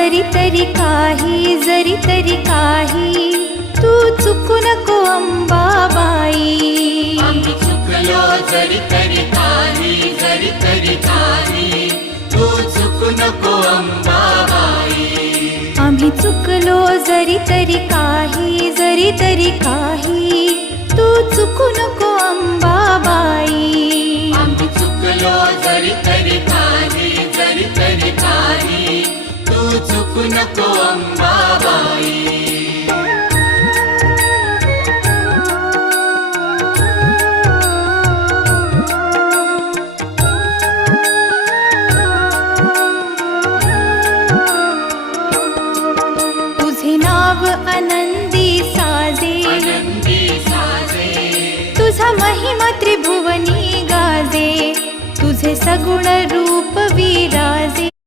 जरी तरी काही तू चुकू नको अंबाबाई. आम्ही चुकलो जरी तरी काही तू चुकू नको अंबाबाई. आम्ही चुकलो जरी तरी काही तू चुकू नको अंबाबाई. आम्ही चुकलो जरी तरी काही तू चुकू नको अंबाबाई. तुझे नाव आनंदी साजे, तुझा महिमा त्रिभुवनी गाजे. तुझे सगुण रूप विराजे,